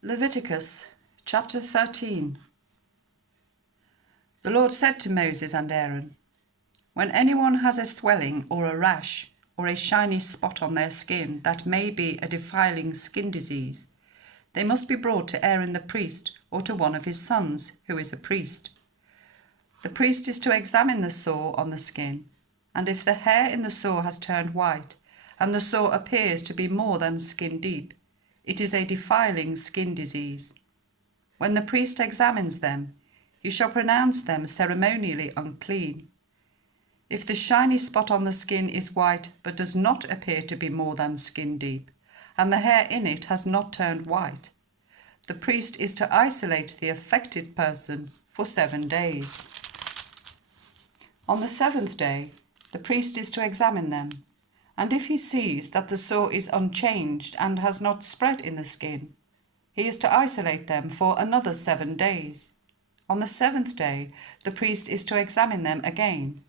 Leviticus chapter 13. The Lord said to Moses and Aaron, "When anyone has a swelling or a rash or a shiny spot on their skin that may be a defiling skin disease, they must be brought to Aaron the priest or to one of his sons, who is a priest. The priest is to examine the sore on the skin, and if the hair in the sore has turned white, and the sore appears to be more than skin deep, it is a defiling skin disease. When the priest examines them, he shall pronounce them ceremonially unclean. If the shiny spot on the skin is white but does not appear to be more than skin deep, and the hair in it has not turned white, the priest is to isolate the affected person for 7 days. On the 7th day, the priest is to examine them, and if he sees that the sore is unchanged and has not spread in the skin, he is to isolate them for another 7 days. On the 7th day, the priest is to examine them again,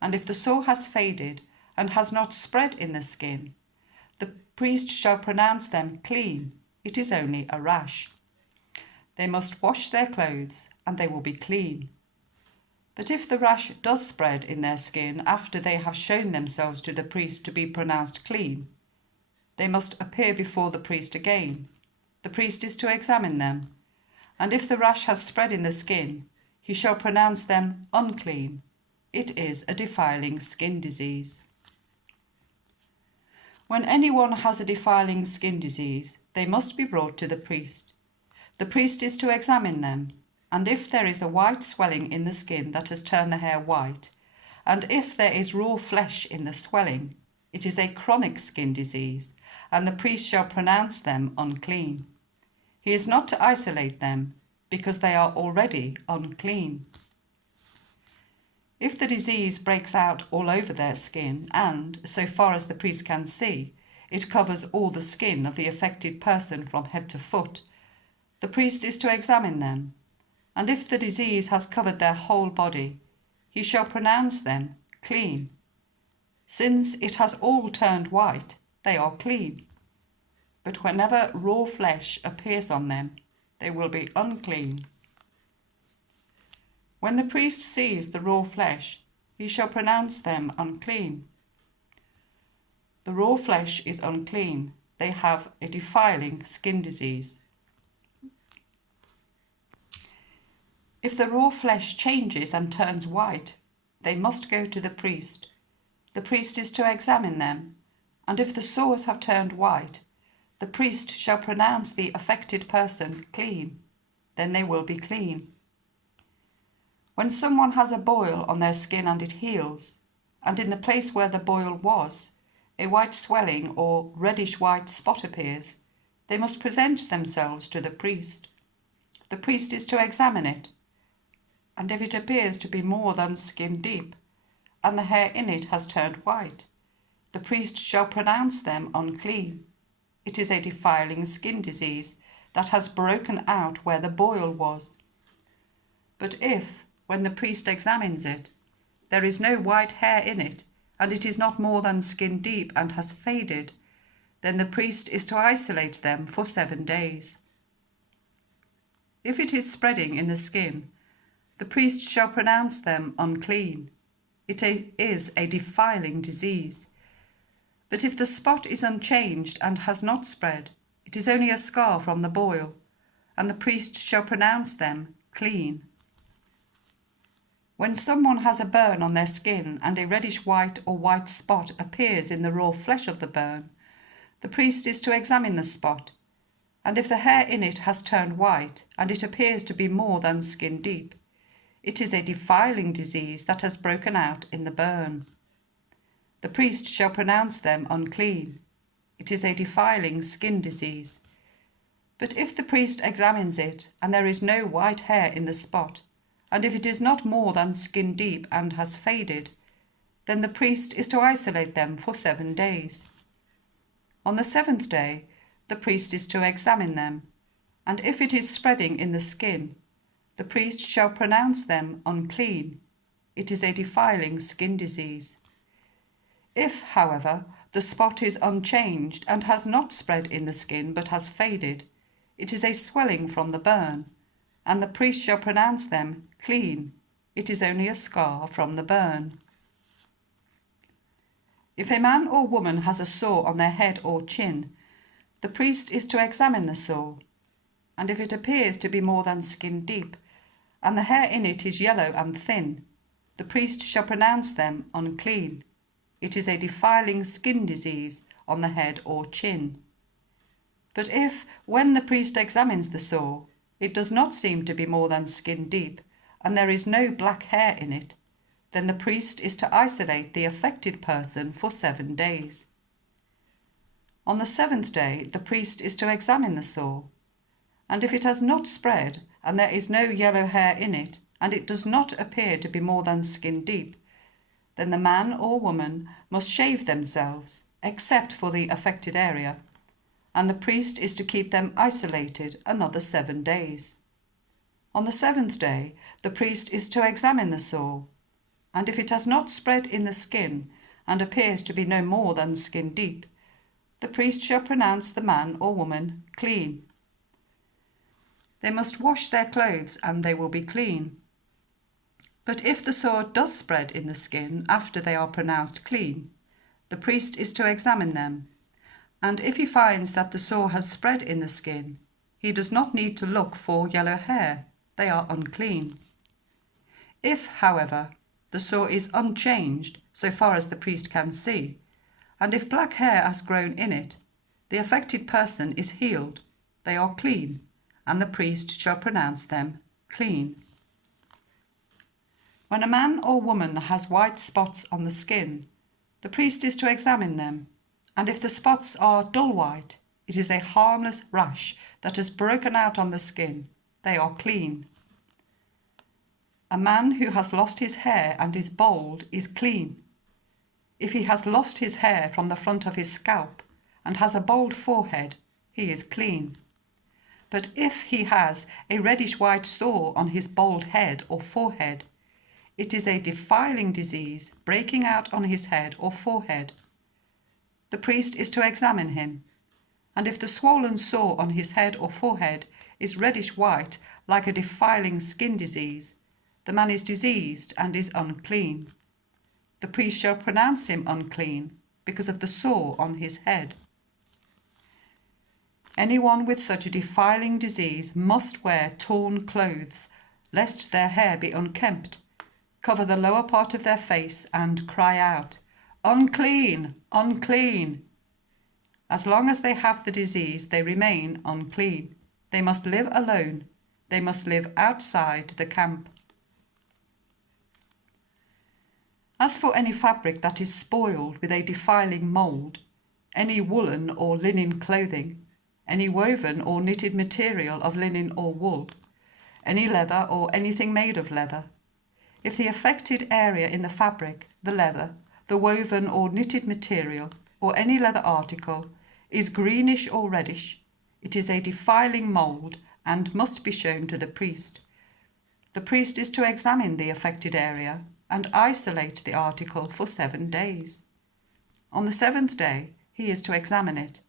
and if the sore has faded and has not spread in the skin, the priest shall pronounce them clean. It is only a rash. They must wash their clothes, and they will be clean. But if the rash does spread in their skin after they have shown themselves to the priest to be pronounced clean, they must appear before the priest again. The priest is to examine them, and if the rash has spread in the skin, he shall pronounce them unclean. It is a defiling skin disease. When anyone has a defiling skin disease, they must be brought to the priest. The priest is to examine them, and if there is a white swelling in the skin that has turned the hair white, and if there is raw flesh in the swelling, it is a chronic skin disease, and the priest shall pronounce them unclean. He is not to isolate them, because they are already unclean. If the disease breaks out all over their skin, and, so far as the priest can see, it covers all the skin of the affected person from head to foot, the priest is to examine them, and if the disease has covered their whole body, he shall pronounce them clean. Since it has all turned white, they are clean. But whenever raw flesh appears on them, they will be unclean. When the priest sees the raw flesh, he shall pronounce them unclean. The raw flesh is unclean. They have a defiling skin disease. If the raw flesh changes and turns white, they must go to the priest. The priest is to examine them, and if the sores have turned white, the priest shall pronounce the affected person clean. Then they will be clean. When someone has a boil on their skin and it heals, and in the place where the boil was, a white swelling or reddish-white spot appears, they must present themselves to the priest. The priest is to examine it, and if it appears to be more than skin deep, and the hair in it has turned white, the priest shall pronounce them unclean. It is a defiling skin disease that has broken out where the boil was. But if, when the priest examines it, there is no white hair in it, and it is not more than skin deep and has faded, then the priest is to isolate them for 7 days. If it is spreading in the skin, the priest shall pronounce them unclean. It is a defiling disease. But if the spot is unchanged and has not spread, it is only a scar from the boil, and the priest shall pronounce them clean. When someone has a burn on their skin and a reddish-white or white spot appears in the raw flesh of the burn, the priest is to examine the spot, and if the hair in it has turned white and it appears to be more than skin deep, it is a defiling disease that has broken out in the burn. The priest shall pronounce them unclean. It is a defiling skin disease. But if the priest examines it and there is no white hair in the spot, and if it is not more than skin deep and has faded, then the priest is to isolate them for 7 days. On the 7th day, the priest is to examine them, and if it is spreading in the skin, the priest shall pronounce them unclean. It is a defiling skin disease. If, however, the spot is unchanged and has not spread in the skin but has faded, It is a swelling from the burn, and the priest shall pronounce them clean. It is only a scar from the burn. If a man or woman has a sore on their head or chin, the priest is to examine the sore, and if it appears to be more than skin deep, and the hair in it is yellow and thin, the priest shall pronounce them unclean. It is a defiling skin disease on the head or chin. But if, when the priest examines the sore, it does not seem to be more than skin deep, and there is no black hair in it, then the priest is to isolate the affected person for 7 days. On the 7th day, the priest is to examine the sore, and if it has not spread, and there is no yellow hair in it, and it does not appear to be more than skin deep, then the man or woman must shave themselves, except for the affected area, and the priest is to keep them isolated another 7 days. On the 7th day, the priest is to examine the sore, and if it has not spread in the skin and appears to be no more than skin deep, the priest shall pronounce the man or woman clean. They must wash their clothes and they will be clean. But if the sore does spread in the skin after they are pronounced clean, the priest is to examine them, and if he finds that the sore has spread in the skin, he does not need to look for yellow hair. They are unclean. If, however, the sore is unchanged so far as the priest can see, and if black hair has grown in it, the affected person is healed. They are clean, and the priest shall pronounce them clean. When a man or woman has white spots on the skin, the priest is to examine them, and if the spots are dull white, it is a harmless rash that has broken out on the skin. They are clean. A man who has lost his hair and is bald is clean. If he has lost his hair from the front of his scalp and has a bald forehead, he is clean. But if he has a reddish-white sore on his bald head or forehead, it is a defiling disease breaking out on his head or forehead. The priest is to examine him, and if the swollen sore on his head or forehead is reddish-white like a defiling skin disease, the man is diseased and is unclean. The priest shall pronounce him unclean because of the sore on his head. Anyone with such a defiling disease must wear torn clothes, lest their hair be unkempt, cover the lower part of their face, and cry out, "Unclean, unclean!" As long as they have the disease, they remain unclean. They must live alone. They must live outside the camp. As for any fabric that is spoiled with a defiling mould, any woolen or linen clothing, any woven or knitted material of linen or wool, any leather or anything made of leather, if the affected area in the fabric, the leather, the woven or knitted material, or any leather article, is greenish or reddish, it is a defiling mould and must be shown to the priest. The priest is to examine the affected area and isolate the article for 7 days. On the 7th day, he is to examine it,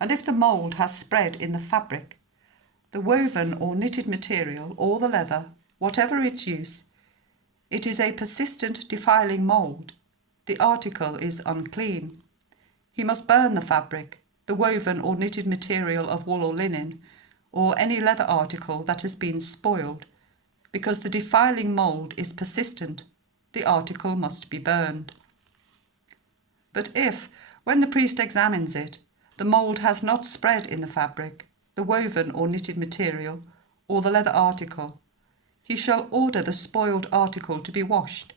and if the mould has spread in the fabric, the woven or knitted material, or the leather, whatever its use, it is a persistent defiling mould. The article is unclean. He must burn the fabric, the woven or knitted material of wool or linen, or any leather article that has been spoiled. Because the defiling mould is persistent, the article must be burned. But if, when the priest examines it, the mould has not spread in the fabric, the woven or knitted material, or the leather article, he shall order the spoiled article to be washed.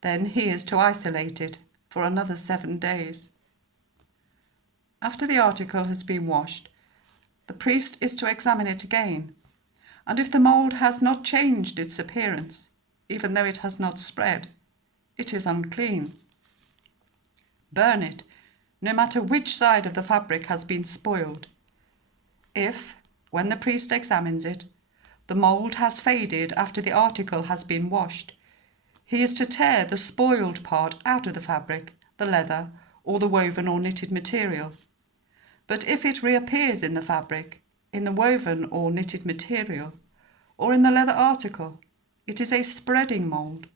Then he is to isolate it for another 7 days. After the article has been washed, the priest is to examine it again, and if the mould has not changed its appearance, even though it has not spread, it is unclean. Burn it, no matter which side of the fabric has been spoiled. If, when the priest examines it, the mould has faded after the article has been washed, he is to tear the spoiled part out of the fabric, the leather, or the woven or knitted material. But if it reappears in the fabric, in the woven or knitted material, or in the leather article. It is a spreading mould.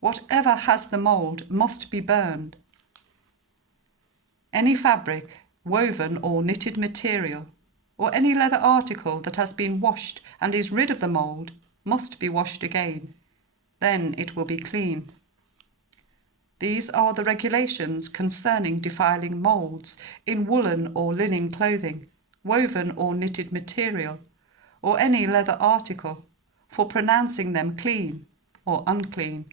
Whatever has the mould must be burned. Any fabric, woven or knitted material, or any leather article that has been washed and is rid of the mould must be washed again. Then it will be clean. These are the regulations concerning defiling moulds in woolen or linen clothing, woven or knitted material, or any leather article, for pronouncing them clean or unclean.